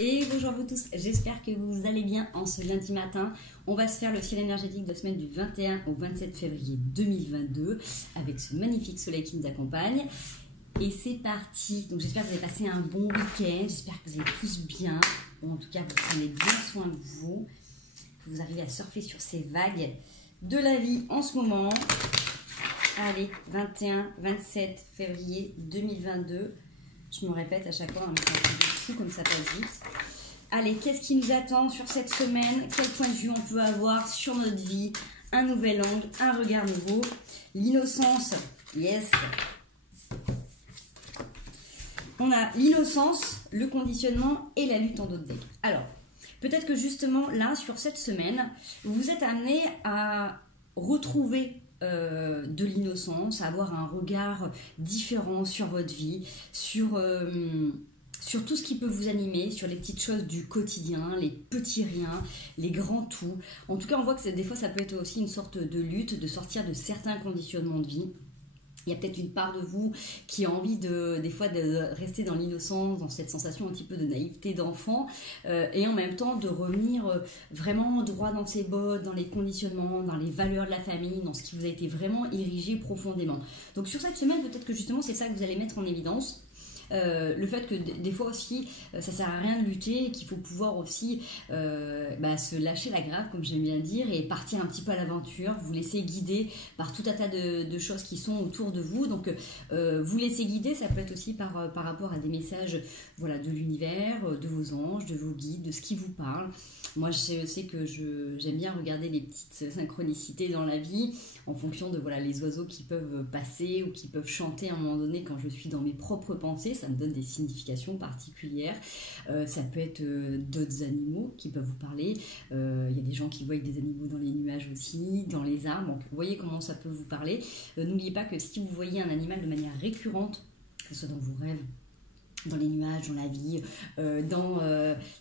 Et bonjour à vous tous, j'espère que vous allez bien en ce lundi matin. On va se faire le ciel énergétique de la semaine du 21 au 27 février 2022 avec ce magnifique soleil qui nous accompagne. Et c'est parti. Donc j'espère que vous avez passé un bon week-end, j'espère que vous allez tous bien, ou en tout cas vous prenez bien soin de vous, que vous arrivez à surfer sur ces vagues de la vie en ce moment. Allez, 21-27 février 2022. Je me répète à chaque fois, mais c'est un peu fou comme ça passe vite. Allez, qu'est-ce qui nous attend sur cette semaine? Quel point de vue on peut avoir sur notre vie? Un nouvel angle, un regard nouveau. L'innocence, yes. On a l'innocence, le conditionnement et la lutte en dos de deck. Alors, peut-être que justement là, sur cette semaine, vous êtes amené à retrouver de l'innocence, avoir un regard différent sur votre vie, sur tout ce qui peut vous animer, sur les petites choses du quotidien, les petits riens, les grands tout. En tout cas, on voit que des fois, ça peut être aussi une sorte de lutte, de sortir de certains conditionnements de vie. Il y a peut-être une part de vous qui a envie des fois de rester dans l'innocence, dans cette sensation un petit peu de naïveté d'enfant, et en même temps de revenir vraiment droit dans ses bottes, dans les conditionnements, dans les valeurs de la famille, dans ce qui vous a été vraiment érigé profondément. Donc sur cette semaine, peut-être que justement c'est ça que vous allez mettre en évidence. Le fait que des fois aussi ça sert à rien de lutter et qu'il faut pouvoir aussi se lâcher la grappe comme j'aime bien dire et partir un petit peu à l'aventure, vous laisser guider par tout un tas de choses qui sont autour de vous. Donc vous laisser guider, ça peut être aussi par rapport à des messages de l'univers, de vos anges, de vos guides, de ce qui vous parle. Moi je sais que j'aime bien regarder les petites synchronicités dans la vie en fonction de les oiseaux qui peuvent passer ou qui peuvent chanter à un moment donné quand je suis dans mes propres pensées. Ça me donne des significations particulières. Ça peut être d'autres animaux qui peuvent vous parler. Il y a des gens qui voient des animaux dans les nuages aussi, dans les arbres. Donc, vous voyez comment ça peut vous parler. N'oubliez pas que si vous voyez un animal de manière récurrente, que ce soit dans vos rêves, dans les nuages, dans la vie, dans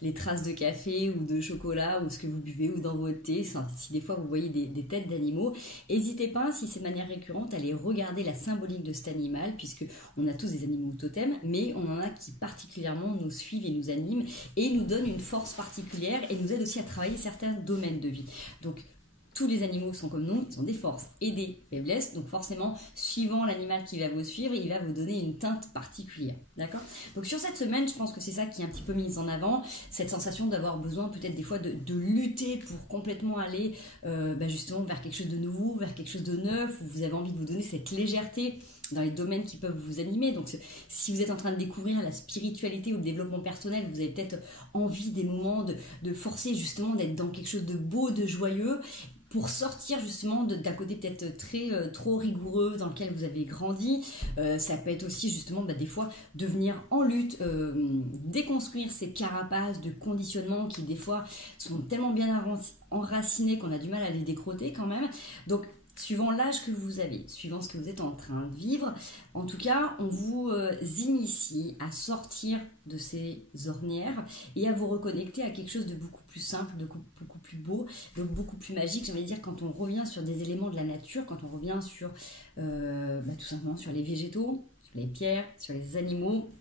les traces de café ou de chocolat ou ce que vous buvez ou dans votre thé, si des fois vous voyez des têtes d'animaux, n'hésitez pas, si c'est de manière récurrente, à aller regarder la symbolique de cet animal, puisque on a tous des animaux totems, mais on en a qui particulièrement nous suivent et nous animent et nous donnent une force particulière et nous aident aussi à travailler certains domaines de vie. Donc tous les animaux sont comme nous, ils ont des forces et des faiblesses, donc forcément, suivant l'animal qui va vous suivre, il va vous donner une teinte particulière, d'accord? Donc sur cette semaine, je pense que c'est ça qui est un petit peu mis en avant, cette sensation d'avoir besoin peut-être des fois de lutter pour complètement aller justement vers quelque chose de nouveau, vers quelque chose de neuf, où vous avez envie de vous donner cette légèreté dans les domaines qui peuvent vous animer. Donc si vous êtes en train de découvrir la spiritualité ou le développement personnel, vous avez peut-être envie des moments de forcer justement d'être dans quelque chose de beau, de joyeux, pour sortir justement d'un côté peut-être trop rigoureux dans lequel vous avez grandi. Ça peut être aussi justement des fois devenir en lutte, déconstruire ces carapaces de conditionnement qui des fois sont tellement bien enracinés qu'on a du mal à les décroter quand même. Donc suivant l'âge que vous avez, suivant ce que vous êtes en train de vivre, en tout cas, on vous initie à sortir de ces ornières et à vous reconnecter à quelque chose de beaucoup plus simple, de beaucoup plus beau, de beaucoup plus magique. J'ai envie de dire, quand on revient sur des éléments de la nature, quand on revient sur tout simplement sur les végétaux, sur les pierres, sur les animaux,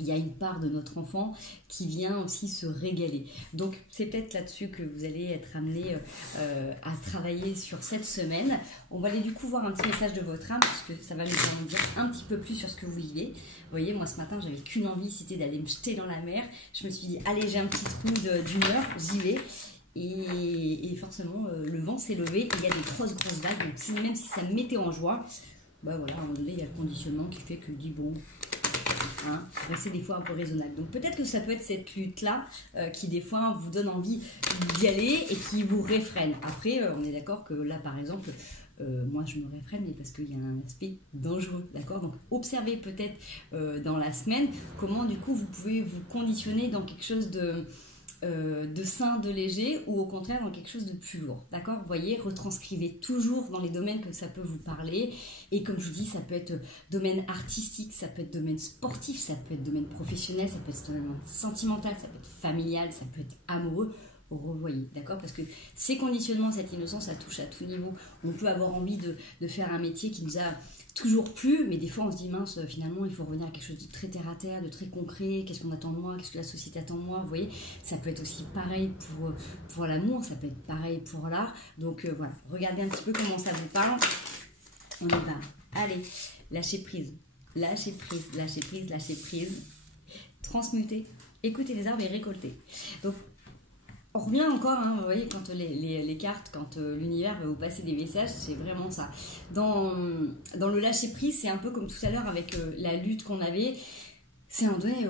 il y a une part de notre enfant qui vient aussi se régaler. Donc, c'est peut-être là-dessus que vous allez être amené à travailler sur cette semaine. On va aller du coup voir un petit message de votre âme, parce que ça va nous en dire un petit peu plus sur ce que vous vivez. Vous voyez, moi ce matin, j'avais qu'une envie, c'était d'aller me jeter dans la mer. Je me suis dit, allez, j'ai un petit trou d'humeur, j'y vais. Et forcément, le vent s'est levé et il y a des grosses vagues. Donc, même si ça me mettait en joie, à un moment donné, il y a le conditionnement qui fait que je dis, bon... rester des fois un peu raisonnable. Donc peut-être que ça peut être cette lutte-là qui des fois vous donne envie d'y aller et qui vous réfrène. Après, on est d'accord que là, par exemple, moi je me réfrène, mais parce qu'il y a un aspect dangereux, d'accord? Donc observez peut-être dans la semaine comment du coup vous pouvez vous conditionner dans quelque chose de sain, de léger, ou au contraire dans quelque chose de plus lourd, d'accord? Vous voyez, retranscrivez toujours dans les domaines que ça peut vous parler, et comme je vous dis, ça peut être domaine artistique, ça peut être domaine sportif, ça peut être domaine professionnel, ça peut être domaine sentimental, ça peut être familial, ça peut être amoureux. Revoyez, d'accord? Parce que ces conditionnements, cette innocence, ça touche à tout niveau. On peut avoir envie de faire un métier qui nous a toujours plus, mais des fois on se dit mince, finalement il faut revenir à quelque chose de très terre à terre, de très concret, qu'est-ce qu'on attend de moi, qu'est-ce que la société attend de moi, vous voyez, ça peut être aussi pareil pour l'amour, ça peut être pareil pour l'art, donc voilà, regardez un petit peu comment ça vous parle, on y va, allez, lâchez prise, lâchez prise, lâchez prise, lâchez prise, transmuter, écoutez les arbres et récolter. Donc on revient encore, hein, vous voyez, quand les cartes, quand l'univers va vous passer des messages, c'est vraiment ça. Dans le lâcher-prise, c'est un peu comme tout à l'heure avec la lutte qu'on avait, c'est un donné,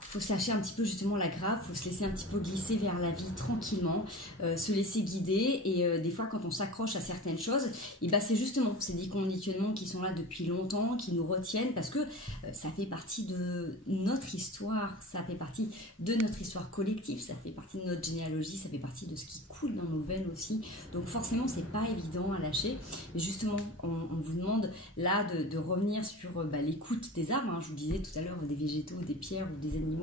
faut se lâcher un petit peu justement la grappe, faut se laisser un petit peu glisser vers la vie tranquillement, se laisser guider, et des fois quand on s'accroche à certaines choses, et ben c'est justement ces des conditionnements qui sont là depuis longtemps, qui nous retiennent, parce que ça fait partie de notre histoire, ça fait partie de notre histoire collective, ça fait partie de notre généalogie, ça fait partie de ce qui coule dans nos veines aussi, donc forcément c'est pas évident à lâcher, mais justement on vous demande là de revenir sur l'écoute des arbres, hein, je vous disais tout à l'heure des végétaux, des pierres ou des animaux.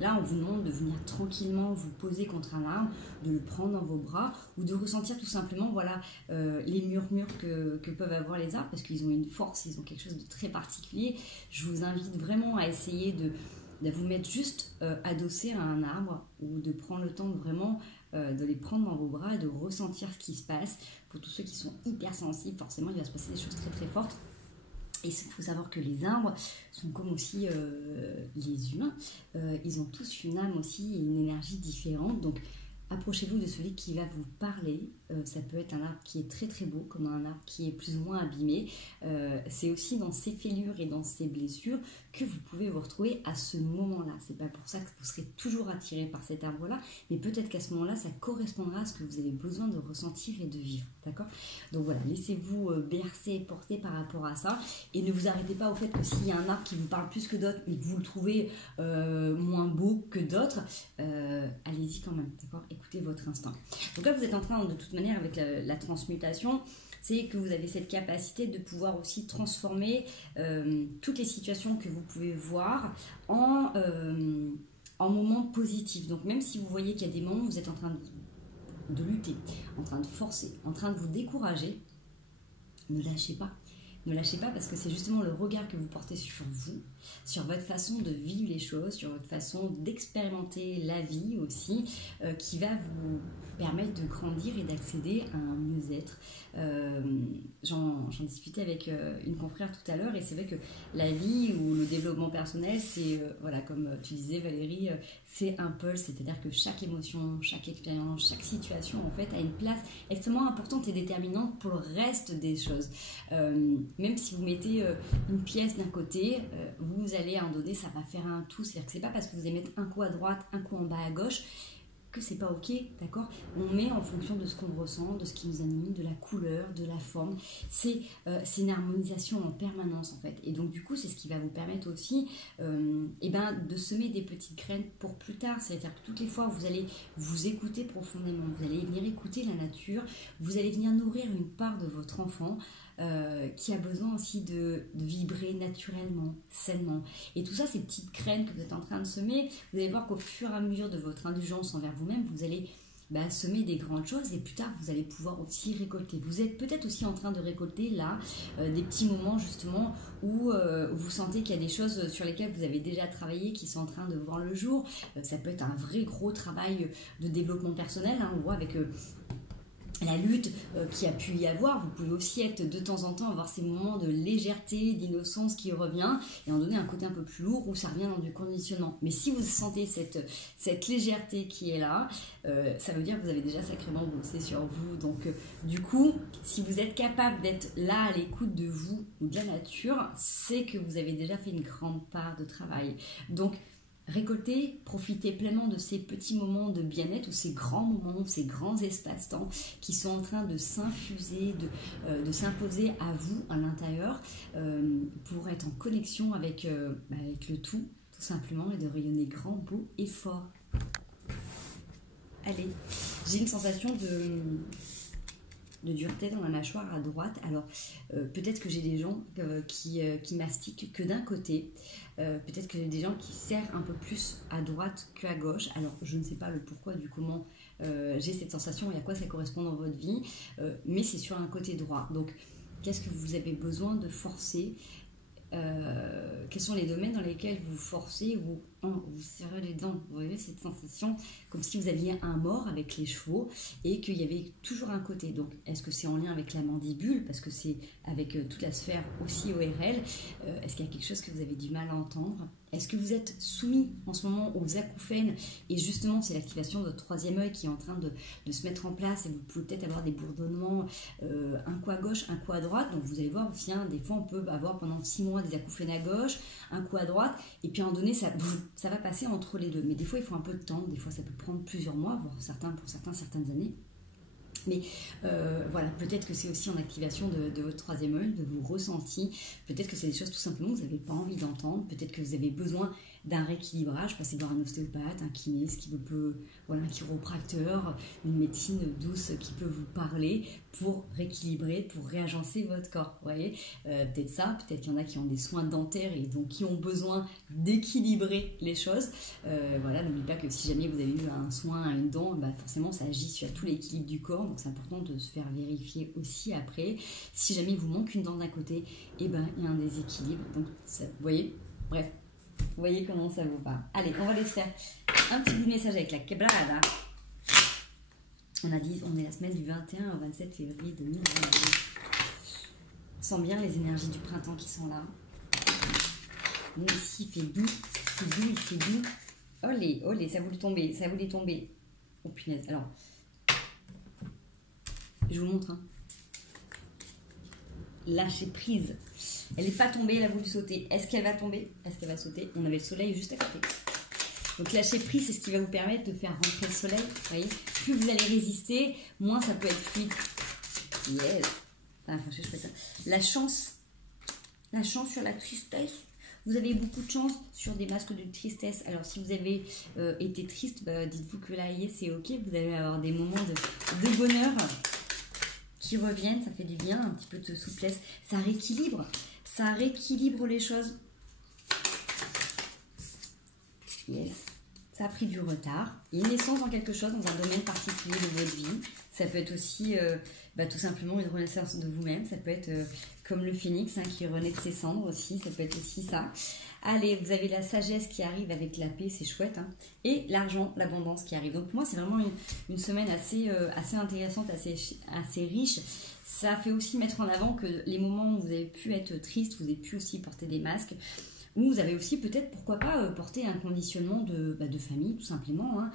Là, on vous demande de venir tranquillement vous poser contre un arbre, de le prendre dans vos bras ou de ressentir tout simplement voilà, les murmures que peuvent avoir les arbres parce qu'ils ont une force, ils ont quelque chose de très particulier. Je vous invite vraiment à essayer de vous mettre juste adossé à un arbre ou de prendre le temps de vraiment de les prendre dans vos bras et de ressentir ce qui se passe. Pour tous ceux qui sont hypersensibles, forcément, il va se passer des choses très très fortes. Et il faut savoir que les arbres sont comme aussi les humains. Ils ont tous une âme aussi et une énergie différente. Donc, approchez-vous de celui qui va vous parler. Ça peut être un arbre qui est très très beau, comme un arbre qui est plus ou moins abîmé. C'est aussi dans ces fêlures et dans ces blessures que vous pouvez vous retrouver à ce moment-là. C'est pas pour ça que vous serez toujours attiré par cet arbre-là, mais peut-être qu'à ce moment-là, ça correspondra à ce que vous avez besoin de ressentir et de vivre. D'accord ? Donc voilà, laissez-vous bercer, porter par rapport à ça, et ne vous arrêtez pas au fait que s'il y a un arbre qui vous parle plus que d'autres, mais que vous le trouvez moins beau que d'autres, allez-y quand même. D'accord ? Écoutez votre instinct. Donc là, vous êtes en train, de toute manière, avec la transmutation, c'est que vous avez cette capacité de pouvoir aussi transformer toutes les situations que vous pouvez voir en moments positifs. Donc même si vous voyez qu'il y a des moments où vous êtes en train de lutter, en train de forcer, en train de vous décourager, ne lâchez pas. Ne lâchez pas parce que c'est justement le regard que vous portez sur vous, sur votre façon de vivre les choses, sur votre façon d'expérimenter la vie aussi, qui va vous permettre de grandir et d'accéder à un mieux-être. J'en discutais avec une confrère tout à l'heure et c'est vrai que la vie ou le développement personnel, c'est, voilà, comme tu disais Valérie, c'est un pulse, c'est-à-dire que chaque émotion, chaque expérience, chaque situation en fait a une place extrêmement importante et déterminante pour le reste des choses. Même si vous mettez une pièce d'un côté, vous allez à un donné, ça va faire un tout. C'est-à-dire que c'est pas parce que vous allez mettre un coup à droite, un coup en bas à gauche que c'est pas ok, d'accord ? On met en fonction de ce qu'on ressent, de ce qui nous anime, de la couleur, de la forme. C'est une harmonisation en permanence en fait. Et donc du coup, c'est ce qui va vous permettre aussi de semer des petites graines pour plus tard. C'est-à-dire que toutes les fois, vous allez vous écouter profondément, vous allez venir écouter la nature, vous allez venir nourrir une part de votre enfant qui a besoin aussi de vibrer naturellement, sainement. Et tout ça, ces petites graines que vous êtes en train de semer, vous allez voir qu'au fur et à mesure de votre indulgence envers vous-même, vous allez semer des grandes choses et plus tard, vous allez pouvoir aussi récolter. Vous êtes peut-être aussi en train de récolter là des petits moments justement où vous sentez qu'il y a des choses sur lesquelles vous avez déjà travaillé qui sont en train de voir le jour. Ça peut être un vrai gros travail de développement personnel, hein, on voit avec... la lutte qui a pu y avoir, vous pouvez aussi être de temps en temps avoir ces moments de légèreté, d'innocence qui revient et en donner un côté un peu plus lourd où ça revient dans du conditionnement. Mais si vous sentez cette légèreté qui est là, ça veut dire que vous avez déjà sacrément bossé sur vous. Donc du coup, si vous êtes capable d'être là à l'écoute de vous ou de la nature, c'est que vous avez déjà fait une grande part de travail. Donc récoltez, profitez pleinement de ces petits moments de bien-être ou ces grands moments, ces grands espaces-temps qui sont en train de s'infuser, de s'imposer à vous à l'intérieur pour être en connexion avec le tout simplement et de rayonner grand, beau et fort. Allez, j'ai une sensation de dureté dans la mâchoire à droite. Alors peut-être que j'ai des gens qui mastiquent que d'un côté, peut-être que j'ai des gens qui serrent un peu plus à droite qu'à gauche. Alors je ne sais pas le pourquoi du comment j'ai cette sensation et à quoi ça correspond dans votre vie, mais c'est sur un côté droit. Donc Qu'est-ce que vous avez besoin de forcer? Quels sont les domaines dans lesquels vous forcez, vous serrez les dents? Vous voyez cette sensation comme si vous aviez un mors avec les chevaux et qu'il y avait toujours un côté. Donc, est-ce que c'est en lien avec la mandibule? Parce que c'est avec toute la sphère aussi ORL. Est-ce qu'il y a quelque chose que vous avez du mal à entendre? Est-ce que vous êtes soumis en ce moment aux acouphènes? Et justement, c'est l'activation de votre troisième œil qui est en train de se mettre en place et vous pouvez peut-être avoir des bourdonnements, un coup à gauche, un coup à droite. Donc, vous allez voir aussi, hein, des fois, on peut avoir pendant 6 mois des acouphènes à gauche, un coup à droite, et puis à un moment donné, ça va passer entre les deux. Mais des fois, il faut un peu de temps. Des fois, ça peut prendre plusieurs mois, voire pour certains, certaines années. Mais voilà, peut-être que c'est aussi en activation de votre troisième œil, de vos ressentis. Peut-être que c'est des choses tout simplement que vous n'avez pas envie d'entendre. Peut-être que vous avez besoin d'un rééquilibrage, passer voir un ostéopathe, un kiné, un chiropracteur, une médecine douce qui peut vous parler pour rééquilibrer, pour réagencer votre corps. Vous voyez, peut-être ça, peut-être qu'il y en a qui ont des soins dentaires et donc qui ont besoin d'équilibrer les choses. Voilà, n'oubliez pas que si jamais vous avez eu un soin à une dent, forcément ça agit sur tout l'équilibre du corps, donc c'est important de se faire vérifier aussi après. Si jamais il vous manque une dent d'un côté, il y a un déséquilibre. Donc ça, vous voyez, bref. Vous voyez comment ça vous parle. Allez, on va aller faire un petit bout de message avec la quebrada. On a dit, on est la semaine du 21 au 27 février 2022. On sent bien les énergies du printemps qui sont là. Nous ici, il fait doux, il fait doux. Olé, olé, ça voulait tomber. Oh punaise, alors. Je vous montre. Hein. Lâcher prise. Elle n'est pas tombée, elle a voulu sauter. Est-ce qu'elle va tomber? Est-ce qu'elle va sauter? On avait le soleil juste à côté. Donc lâcher prise, c'est ce qui va vous permettre de faire rentrer le soleil. Vous voyez, plus vous allez résister, moins ça peut être fluide. Yes. Ah, franchement, je fais ça. La chance sur la tristesse. Vous avez beaucoup de chance sur des masques de tristesse. Alors si vous avez été triste, dites-vous que là, c'est ok. Vous allez avoir des moments de bonheur qui reviennent. Ça fait du bien, un petit peu de souplesse. Ça rééquilibre les choses. Yes. Ça a pris du retard. Une naissance dans quelque chose, dans un domaine particulier de votre vie. Ça peut être aussi tout simplement une renaissance de vous-même. Ça peut être comme le phénix qui renaît de ses cendres aussi. Ça peut être aussi ça. Allez, vous avez la sagesse qui arrive avec la paix, c'est chouette. Hein. Et l'argent, l'abondance qui arrive. Donc pour moi, c'est vraiment une semaine assez intéressante, assez riche. Ça fait aussi mettre en avant que les moments où vous avez pu être triste, vous avez pu aussi porter des masques. Ou vous avez aussi peut-être, pourquoi pas, porter un conditionnement de famille, tout simplement, hein,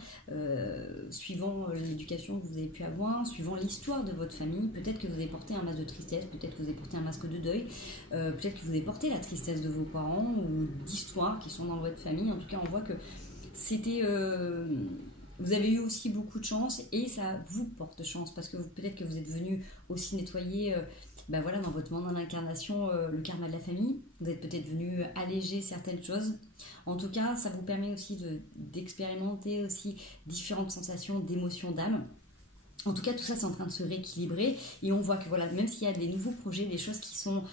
suivant l'éducation que vous avez pu avoir, suivant l'histoire de votre famille. Peut-être que vous avez porté un masque de tristesse, peut-être que vous avez porté un masque de deuil, peut-être que vous avez porté la tristesse de vos parents ou d'histoires qui sont dans votre famille. En tout cas, on voit que c'était... vous avez eu aussi beaucoup de chance et ça vous porte chance parce que peut-être que vous êtes venu aussi nettoyer... dans votre monde d'incarnation, le karma de la famille. Vous êtes peut-être venu alléger certaines choses. En tout cas, ça vous permet aussi d'expérimenter aussi différentes sensations d'émotions d'âme. En tout cas, tout ça, c'est en train de se rééquilibrer. Et on voit que voilà, même s'il y a des nouveaux projets, des choses qui sont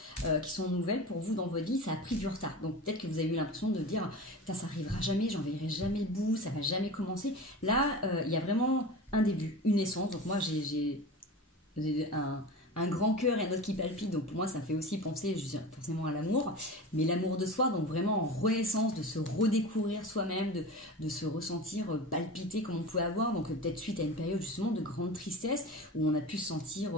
nouvelles pour vous dans votre vie, ça a pris du retard. Donc peut-être que vous avez eu l'impression de dire « ça n'arrivera jamais, j'en verrai jamais le bout, ça va jamais commencer ». Là, il y a vraiment un début, une naissance. Donc moi, j'ai un grand cœur et un autre qui palpite, donc pour moi ça fait aussi penser forcément à l'amour, mais l'amour de soi, donc vraiment en renaissance, de se redécouvrir soi-même, de se ressentir palpiter comme on pouvait avoir, donc peut-être suite à une période justement de grande tristesse, où on a pu se sentir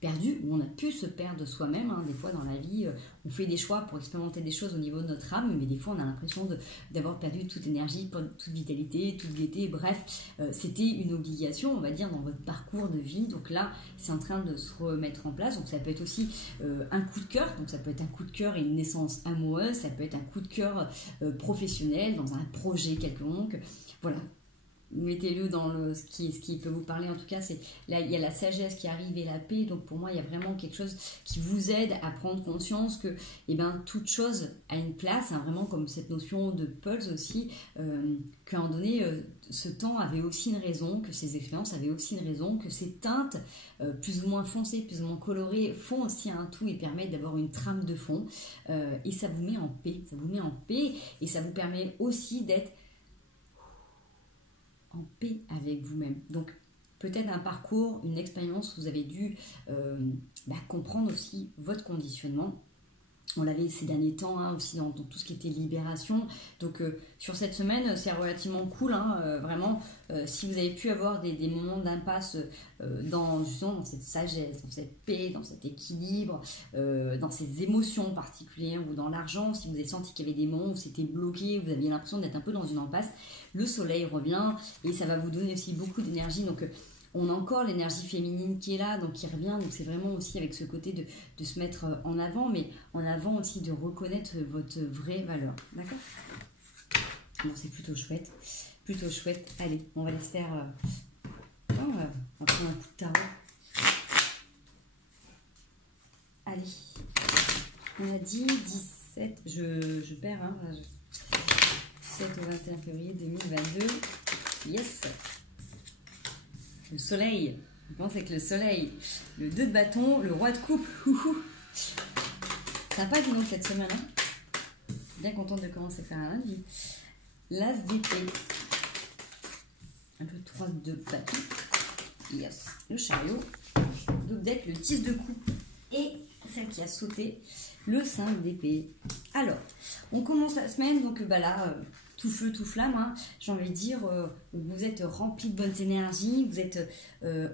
perdu, où on a pu se perdre soi-même, hein. Des fois dans la vie, on fait des choix pour expérimenter des choses au niveau de notre âme, mais des fois on a l'impression d'avoir perdu toute énergie, toute vitalité, toute gaieté, bref, c'était une obligation, on va dire, dans votre parcours de vie, donc là, c'est en train de se remettre en place, donc ça peut être aussi un coup de cœur, donc ça peut être un coup de cœur et une naissance amoureuse, ça peut être un coup de cœur professionnel, dans un projet quelconque, voilà. Mettez-le dans ce qui peut vous parler. En tout cas, là il y a la sagesse qui arrive et la paix. Donc pour moi, il y a vraiment quelque chose qui vous aide à prendre conscience que toute chose a une place, hein, vraiment comme cette notion de pulse aussi, qu'à un moment donné, ce temps avait aussi une raison, que ces expériences avaient aussi une raison, que ces teintes plus ou moins foncées, plus ou moins colorées font aussi un tout et permettent d'avoir une trame de fond. Et ça vous met en paix. Ça vous met en paix et ça vous permet aussi d'être en paix avec vous-même. Donc, peut-être un parcours, une expérience où vous avez dû comprendre aussi votre conditionnement. On l'avait ces derniers temps hein, aussi dans tout ce qui était libération. Donc sur cette semaine, c'est relativement cool. Hein, vraiment, si vous avez pu avoir des moments d'impasse justement dans cette sagesse, dans cette paix, dans cet équilibre, dans ces émotions particulières ou dans l'argent, si vous avez senti qu'il y avait des moments où c'était bloqué, vous aviez l'impression d'être un peu dans une impasse, le soleil revient et ça va vous donner aussi beaucoup d'énergie. Donc on a encore l'énergie féminine qui est là, donc qui revient. Donc c'est vraiment aussi avec ce côté de se mettre en avant, mais en avant aussi de reconnaître votre vraie valeur. D'accord ? Bon, c'est plutôt chouette. Plutôt chouette. Allez, on va laisser faire... on va prendre un coup de tarot. Allez. On a dit 17... Je perds, hein. 17 au 21 février 2022. Yes. Le soleil, je pense avec le soleil, le 2 de bâton, le roi de coupe. Sympa dis donc cette semaine. Hein, bien contente de commencer à faire un lundi. L'as d'épée. Un peu 3 de bâton. Yes. Le chariot. Donc d'être le 10 de coupe. Et celle qui a sauté, le 5 d'épée. Alors, on commence la semaine, donc là... tout feu, tout flamme, hein. J'ai envie de dire, vous êtes rempli de bonnes énergies, vous êtes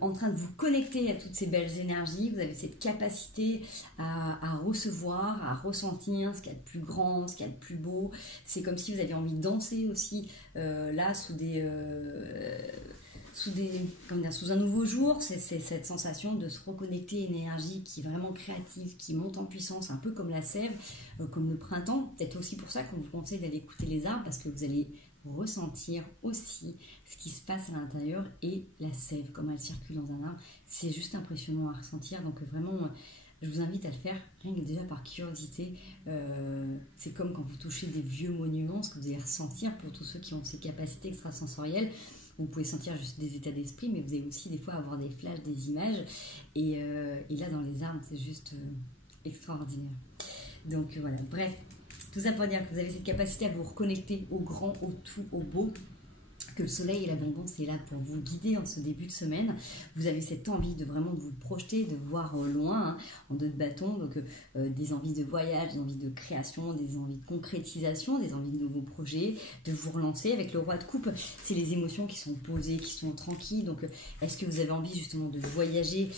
en train de vous connecter à toutes ces belles énergies, vous avez cette capacité à recevoir, à ressentir ce qu'il y a de plus grand, ce qu'il y a de plus beau. C'est comme si vous aviez envie de danser aussi, là, sous un nouveau jour. C'est cette sensation de se reconnecter à une énergie qui est vraiment créative, qui monte en puissance, un peu comme la sève, comme le printemps. Peut-être aussi pour ça qu'on vous conseille d'aller écouter les arbres, parce que vous allez ressentir aussi ce qui se passe à l'intérieur, et la sève, comme elle circule dans un arbre, c'est juste impressionnant à ressentir. Donc vraiment, je vous invite à le faire, rien que déjà par curiosité. C'est comme quand vous touchez des vieux monuments, ce que vous allez ressentir pour tous ceux qui ont ces capacités extrasensorielles. Vous pouvez sentir juste des états d'esprit, mais vous allez aussi des fois avoir des flashs, des images. Et là, dans les arbres, c'est juste extraordinaire. Donc voilà, bref, tout ça pour dire que vous avez cette capacité à vous reconnecter au grand, au tout, au beau. Que le soleil et l'abondance est là pour vous guider en ce début de semaine. Vous avez cette envie de vraiment vous projeter, de voir loin, hein, en 2 de bâton, donc des envies de voyage, des envies de création, des envies de concrétisation, des envies de nouveaux projets, de vous relancer. Avec le roi de coupe, c'est les émotions qui sont posées, qui sont tranquilles. Donc est-ce que vous avez envie justement de voyager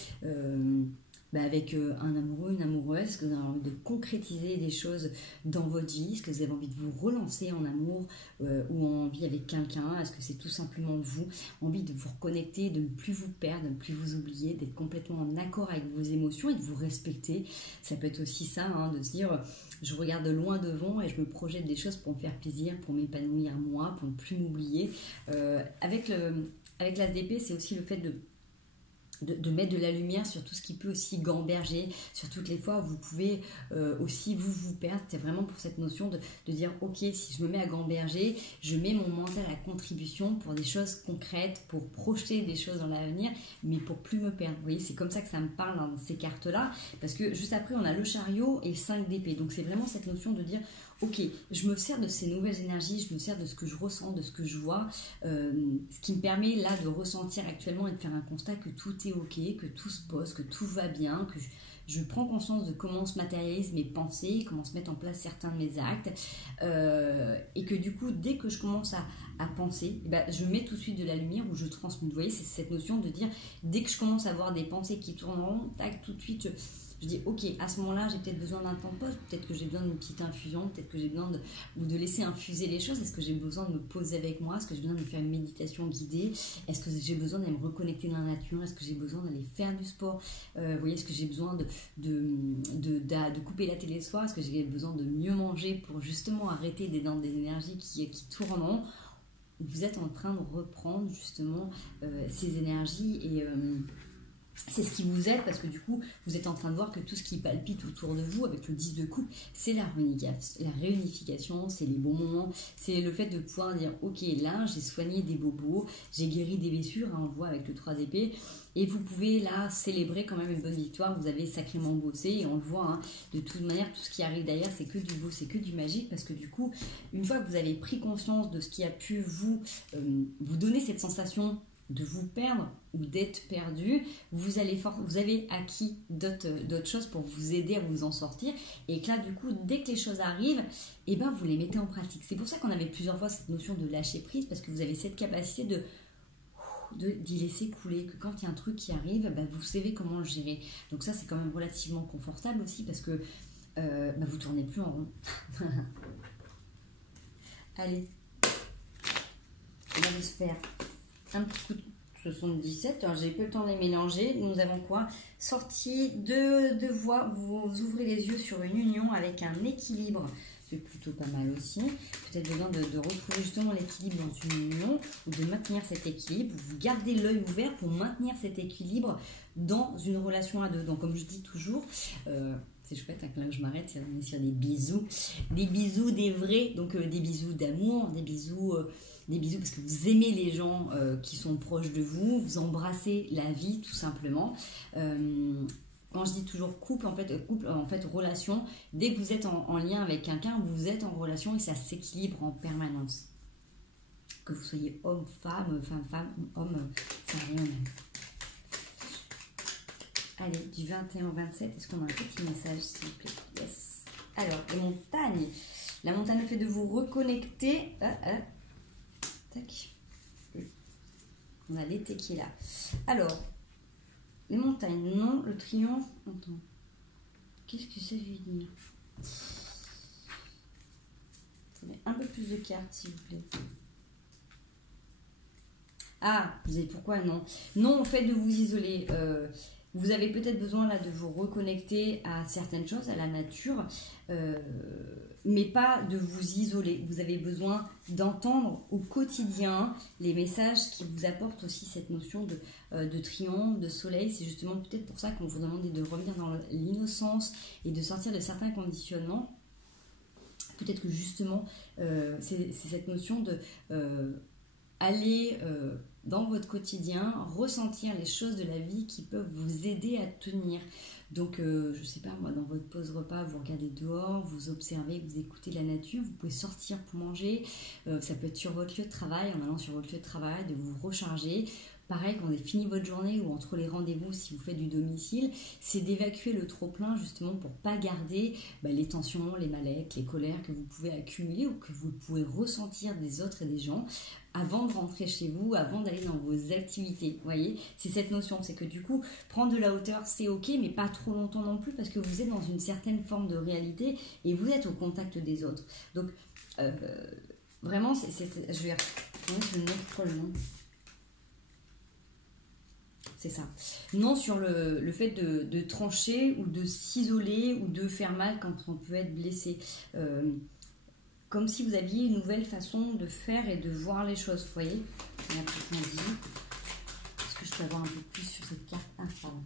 avec un amoureux, une amoureuse? Est-ce que vous avez envie de concrétiser des choses dans votre vie? Est-ce que vous avez envie de vous relancer en amour ou en vie avec quelqu'un? Est-ce que c'est tout simplement vous, envie de vous reconnecter, de ne plus vous perdre, de ne plus vous oublier, d'être complètement en accord avec vos émotions et de vous respecter? Ça peut être aussi ça, hein, de se dire je regarde loin devant et je me projette des choses pour me faire plaisir, pour m'épanouir moi, pour ne plus m'oublier. Avec l'as d'épée, c'est aussi le fait de mettre de la lumière sur tout ce qui peut aussi gamberger, sur toutes les fois où vous pouvez aussi vous perdre. C'est vraiment pour cette notion de dire ok, si je me mets à gamberger, je mets mon mental à contribution pour des choses concrètes, pour projeter des choses dans l'avenir, mais pour plus me perdre. Vous voyez, c'est comme ça que ça me parle dans ces cartes-là, parce que juste après on a le chariot et 5 d'épée. Donc c'est vraiment cette notion de dire ok, je me sers de ces nouvelles énergies, je me sers de ce que je ressens, de ce que je vois, ce qui me permet là de ressentir actuellement et de faire un constat que tout est ok, que tout se pose, que tout va bien, que je prends conscience de comment se matérialisent mes pensées, comment se mettent en place certains de mes actes, et que du coup, dès que je commence à penser, je mets tout de suite de la lumière où je transmute. Vous voyez, c'est cette notion de dire, dès que je commence à avoir des pensées qui tourneront, tac, tout de suite, je dis ok, à ce moment-là j'ai peut-être besoin d'un temps de pause, peut-être que j'ai besoin d'une petite infusion, peut-être que j'ai besoin de laisser infuser les choses. Est-ce que j'ai besoin de me poser avec moi? Est-ce que j'ai besoin de faire une méditation guidée? Est-ce que j'ai besoin d'aller me reconnecter dans la nature? Est-ce que j'ai besoin d'aller faire du sport? Vous voyez, est-ce que j'ai besoin de couper la télé le soir? Est-ce que j'ai besoin de mieux manger pour justement arrêter d'être dans des énergies qui tournent? Vous êtes en train de reprendre justement ces énergies et c'est ce qui vous aide, parce que du coup vous êtes en train de voir que tout ce qui palpite autour de vous avec le 10 de coupe, c'est la réunification, c'est les bons moments, c'est le fait de pouvoir dire ok, là j'ai soigné des bobos, j'ai guéri des blessures, hein, on le voit avec le 3 d'épée, et vous pouvez là célébrer quand même une bonne victoire. Vous avez sacrément bossé et on le voit, hein, de toute manière tout ce qui arrive derrière c'est que du beau, c'est que du magique, parce que du coup une fois que vous avez pris conscience de ce qui a pu vous donner cette sensation de vous perdre ou d'être perdu, vous avez acquis d'autres choses pour vous aider à vous en sortir. Et que là, du coup, dès que les choses arrivent, eh ben, vous les mettez en pratique. C'est pour ça qu'on avait plusieurs fois cette notion de lâcher prise, parce que vous avez cette capacité d'y laisser couler, que quand il y a un truc qui arrive, bah, vous savez comment le gérer. Donc ça, c'est quand même relativement confortable aussi, parce que bah, vous tournez plus en rond. Allez, on va se faire un petit coup de 77. Alors, j'ai peu le temps de les mélanger. Nous avons quoi? Sortie de voix. Vous ouvrez les yeux sur une union avec un équilibre. C'est plutôt pas mal aussi. Peut-être besoin de retrouver justement l'équilibre dans une union ou de maintenir cet équilibre. Vous gardez l'œil ouvert pour maintenir cet équilibre dans une relation à deux. Donc, comme je dis toujours, c'est chouette, hein, que là où je m'arrête, on est sur des bisous, des vrais, donc des bisous d'amour, des bisous parce que vous aimez les gens qui sont proches de vous, vous embrassez la vie tout simplement. Quand je dis toujours couple, en fait, relation, dès que vous êtes en lien avec quelqu'un, vous êtes en relation et ça s'équilibre en permanence. Que vous soyez homme, femme, homme, ça n'a rien à voir. Allez, du 21 au 27, est-ce qu'on a un petit message, s'il vous plaît? Yes. Alors, les montagnes. La montagne, le fait de vous reconnecter. Tac. On a l'été qui est là. Alors, les montagnes, non. Le triomphe, attends. Qu'est-ce que ça veut dire? Un peu plus de cartes, s'il vous plaît. Ah, vous savez pourquoi non? Non, au fait de vous isoler. Vous avez peut-être besoin là de vous reconnecter à certaines choses, à la nature, mais pas de vous isoler. Vous avez besoin d'entendre au quotidien les messages qui vous apportent aussi cette notion de triomphe, de soleil. C'est justement peut-être pour ça qu'on vous demande de revenir dans l'innocence et de sortir de certains conditionnements. Peut-être que justement, c'est cette notion de aller dans votre quotidien, ressentir les choses de la vie qui peuvent vous aider à tenir. Donc, je sais pas, moi, dans votre pause repas, vous regardez dehors, vous observez, vous écoutez la nature, vous pouvez sortir pour manger, ça peut être sur votre lieu de travail, en allant sur votre lieu de travail, de vous recharger. Pareil, quand vous avez fini votre journée ou entre les rendez-vous, si vous faites du domicile, c'est d'évacuer le trop-plein justement pour pas garder les tensions, les mal-être, les colères que vous pouvez accumuler ou que vous pouvez ressentir des autres et des gens avant de rentrer chez vous, avant d'aller dans vos activités. Vous voyez, c'est cette notion, c'est que du coup, prendre de la hauteur, c'est ok, mais pas trop longtemps non plus parce que vous êtes dans une certaine forme de réalité et vous êtes au contact des autres. Donc, vraiment, je vais mettre le nom. C'est ça. Non sur le fait de trancher ou de s'isoler ou de faire mal quand on peut être blessé. Comme si vous aviez une nouvelle façon de faire et de voir les choses. Vous voyez? Est-ce que je peux avoir un peu plus sur cette carte? Ah, pardon.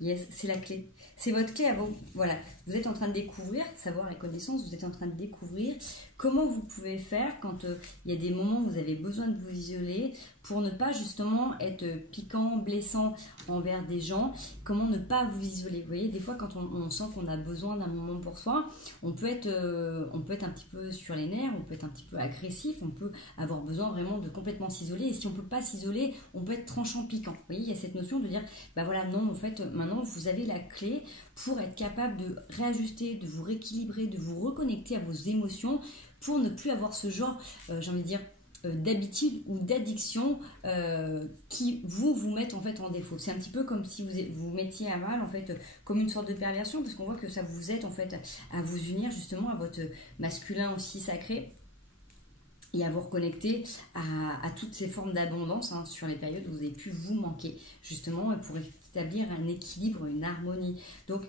Yes, c'est la clé. C'est votre clé à vous. Voilà. Vous êtes en train de découvrir, savoir et connaissance, vous êtes en train de découvrir comment vous pouvez faire quand il y a des moments où vous avez besoin de vous isoler pour ne pas justement être piquant, blessant envers des gens. Comment ne pas vous isoler. Vous voyez, des fois quand on sent qu'on a besoin d'un moment pour soi, on peut être un petit peu sur les nerfs, on peut être un petit peu agressif, on peut avoir besoin vraiment de complètement s'isoler. Et si on ne peut pas s'isoler, on peut être tranchant, piquant. Vous voyez, il y a cette notion de dire, bah voilà, non, en fait, maintenant vous avez la clé pour être capable de réajuster, de vous rééquilibrer, de vous reconnecter à vos émotions pour ne plus avoir ce genre, j'ai envie de dire, d'habitude ou d'addiction qui vous mettent en fait en défaut. C'est un petit peu comme si vous mettiez à mal en fait comme une sorte de perversion parce qu'on voit que ça vous aide en fait à vous unir justement à votre masculin aussi sacré et à vous reconnecter à toutes ces formes d'abondance sur les périodes où vous avez pu vous manquer justement pour établir un équilibre, une harmonie. Donc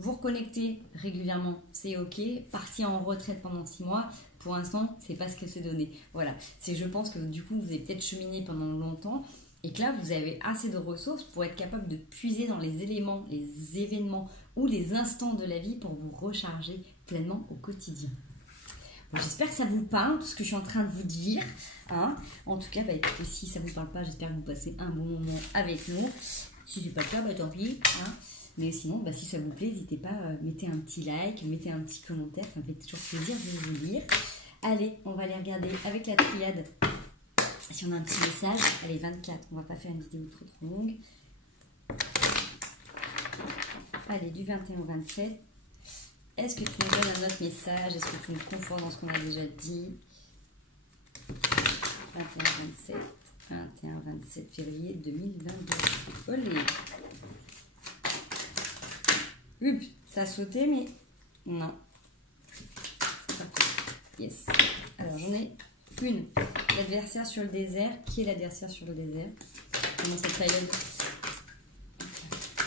vous reconnecter régulièrement, c'est ok. Partir en retraite pendant 6 mois, pour l'instant, c'est pas ce que c'est donné. Voilà, je pense que du coup, vous avez peut-être cheminé pendant longtemps et que là, vous avez assez de ressources pour être capable de puiser dans les éléments, les événements ou les instants de la vie pour vous recharger pleinement au quotidien. Bon, j'espère que ça vous parle, tout ce que je suis en train de vous dire. En tout cas, écoutez, si ça vous parle pas, j'espère que vous passez un bon moment avec nous. Si c'est pas le cas, tant pis. Mais sinon, si ça vous plaît, n'hésitez pas, mettez un petit like, mettez un petit commentaire, ça me fait toujours plaisir de vous lire. Allez, on va aller regarder avec la triade Si on a un petit message, allez, 24, on va pas faire une vidéo trop longue. Allez, du 21 au 27. Est-ce que tu nous donnes un autre message? Est-ce que tu nous confortes dans ce qu'on a déjà dit? 21-27. 21-27 février 2022. Olé! Oups, ça a sauté, mais non. Yes. Alors, j'en ai une. L'adversaire sur le désert. Qui est l'adversaire sur le désert? Pendant cette période,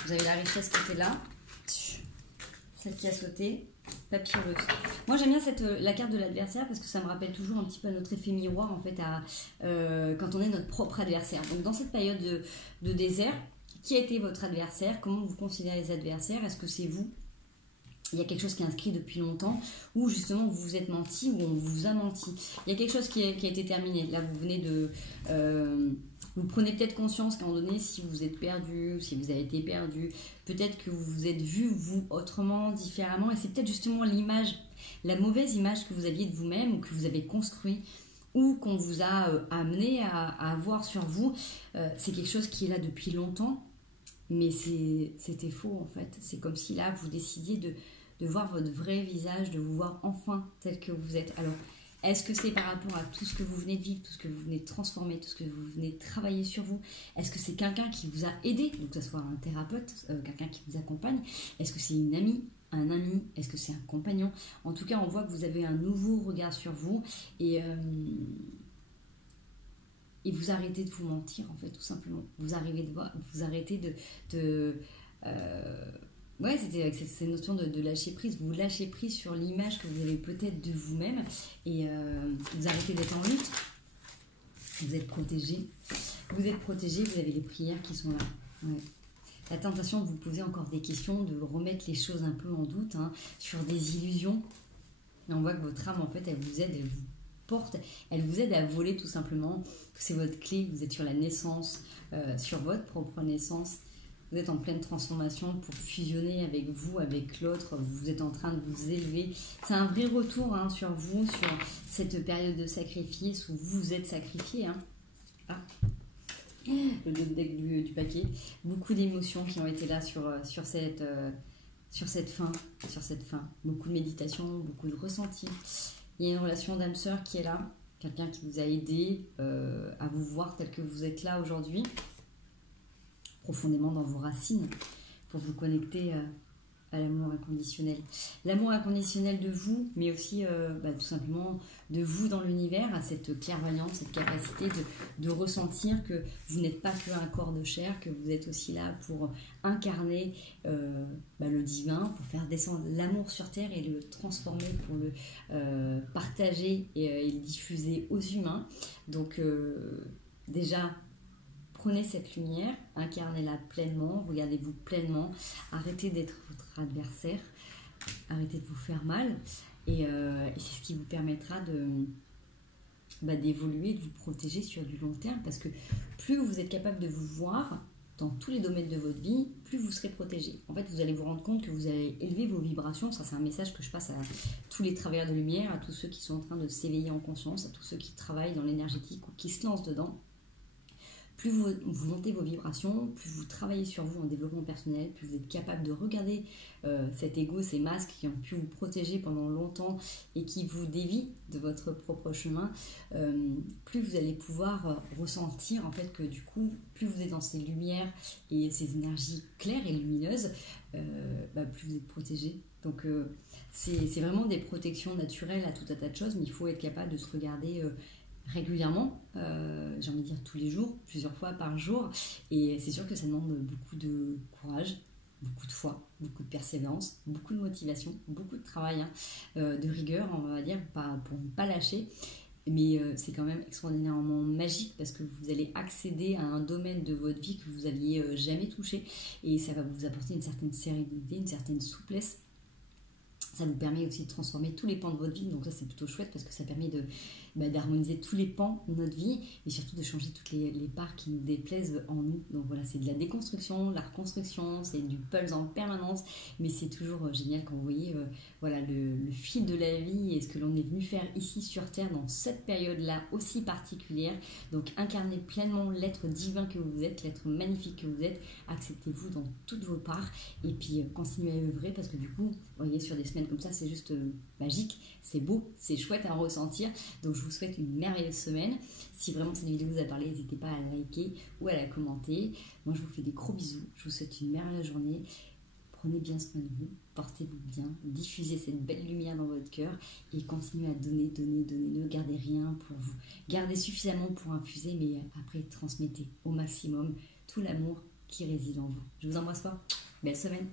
vous avez la richesse qui était là. Celle qui a sauté. Papyrus. Moi, j'aime bien la carte de l'adversaire parce que ça me rappelle toujours un petit peu notre effet miroir, en fait, quand on est notre propre adversaire. Donc, dans cette période de désert, qui a été votre adversaire? Comment vous considérez les adversaires? Est-ce que c'est vous? Il y a quelque chose qui est inscrit depuis longtemps, ou justement vous vous êtes menti, ou on vous a menti. Il y a quelque chose qui a été terminé. Là, vous venez de... vous prenez peut-être conscience qu'à un moment donné, si vous êtes perdu, si vous avez été perdu, peut-être que vous vous êtes vu, vous, autrement, différemment, et c'est peut-être justement l'image, la mauvaise image que vous aviez de vous-même, ou que vous avez construit, ou qu'on vous a amené à avoir sur vous. C'est quelque chose qui est là depuis longtemps, mais c'était faux, en fait. C'est comme si là, vous décidiez de voir votre vrai visage, de vous voir enfin tel que vous êtes. Alors, est-ce que c'est par rapport à tout ce que vous venez de vivre, tout ce que vous venez de transformer, tout ce que vous venez de travailler sur vous? Est-ce que c'est quelqu'un qui vous a aidé, donc que ce soit un thérapeute, quelqu'un qui vous accompagne? Est-ce que c'est une amie, un ami? Est-ce que c'est un compagnon? En tout cas, on voit que vous avez un nouveau regard sur vous et vous arrêtez de vous mentir, en fait, tout simplement. Vous arrêtez ouais, c'était avec cette notion de lâcher prise. Vous lâchez prise sur l'image que vous avez peut-être de vous-même et vous arrêtez d'être en lutte. Vous êtes protégé. Vous êtes protégé, vous avez les prières qui sont là. Ouais. La tentation de vous poser encore des questions, de remettre les choses un peu en doute, hein, sur des illusions. Et on voit que votre âme, en fait, elle vous aide, elle vous porte, elle vous aide à voler tout simplement. C'est votre clé, vous êtes sur la naissance, sur votre propre naissance. Vous êtes en pleine transformation pour fusionner avec vous, avec l'autre. Vous êtes en train de vous élever. C'est un vrai retour, hein, sur vous, sur cette période de sacrifice où vous vous êtes sacrifié. Hein. Ah. Le deck du paquet. Beaucoup d'émotions qui ont été là sur cette fin. Beaucoup de méditation, beaucoup de ressentis. Il y a une relation d'âme-sœur qui est là. Quelqu'un qui vous a aidé à vous voir tel que vous êtes là aujourd'hui. Profondément dans vos racines pour vous connecter à l'amour inconditionnel. L'amour inconditionnel de vous, mais aussi tout simplement de vous dans l'univers, à cette clairvoyance, cette capacité de ressentir que vous n'êtes pas qu'un corps de chair, que vous êtes aussi là pour incarner le divin, pour faire descendre l'amour sur terre et le transformer, pour le partager et le diffuser aux humains. Donc déjà, prenez cette lumière, incarnez-la pleinement, regardez-vous pleinement, arrêtez d'être votre adversaire, arrêtez de vous faire mal, et c'est ce qui vous permettra d'évoluer, de vous protéger sur du long terme, parce que plus vous êtes capable de vous voir dans tous les domaines de votre vie, plus vous serez protégé. En fait, vous allez vous rendre compte que vous allez élever vos vibrations. Ça, c'est un message que je passe à tous les travailleurs de lumière, à tous ceux qui sont en train de s'éveiller en conscience, à tous ceux qui travaillent dans l'énergétique ou qui se lancent dedans. Plus vous montez vos vibrations, plus vous travaillez sur vous en développement personnel, plus vous êtes capable de regarder cet ego, ces masques qui ont pu vous protéger pendant longtemps et qui vous dévient de votre propre chemin, plus vous allez pouvoir ressentir en fait que du coup, plus vous êtes dans ces lumières et ces énergies claires et lumineuses, plus vous êtes protégé. Donc c'est vraiment des protections naturelles à tout un tas de choses, mais il faut être capable de se regarder régulièrement, j'ai envie de dire tous les jours, plusieurs fois par jour, et c'est sûr que ça demande beaucoup de courage, beaucoup de foi, beaucoup de persévérance, beaucoup de motivation, beaucoup de travail, de rigueur, on va dire, pour ne pas lâcher, mais c'est quand même extraordinairement magique parce que vous allez accéder à un domaine de votre vie que vous n'aviez jamais touché, et ça va vous apporter une certaine sérénité, une certaine souplesse. Ça vous permet aussi de transformer tous les pans de votre vie, donc ça c'est plutôt chouette parce que ça permet d'harmoniser tous les pans de notre vie, et surtout de changer toutes les parts qui nous déplaisent en nous. Donc voilà, c'est de la déconstruction, de la reconstruction, c'est du pulse en permanence, mais c'est toujours génial quand vous voyez voilà, le fil de la vie et ce que l'on est venu faire ici sur Terre dans cette période-là aussi particulière. Donc incarnez pleinement l'être divin que vous êtes, l'être magnifique que vous êtes, acceptez-vous dans toutes vos parts, et puis continuez à œuvrer, parce que du coup, vous voyez, sur des semaines comme ça, c'est juste magique, c'est beau, c'est chouette à ressentir. Donc je vous souhaite une merveilleuse semaine. Si vraiment cette vidéo vous a parlé, n'hésitez pas à la liker ou à la commenter. Moi je vous fais des gros bisous, je vous souhaite une merveilleuse journée. Prenez bien soin de vous, portez-vous bien, diffusez cette belle lumière dans votre cœur et continuez à donner, donner, donner. Ne gardez rien pour vous. Gardez suffisamment pour infuser, mais après transmettez au maximum tout l'amour qui réside en vous. Je vous embrasse fort. Belle semaine.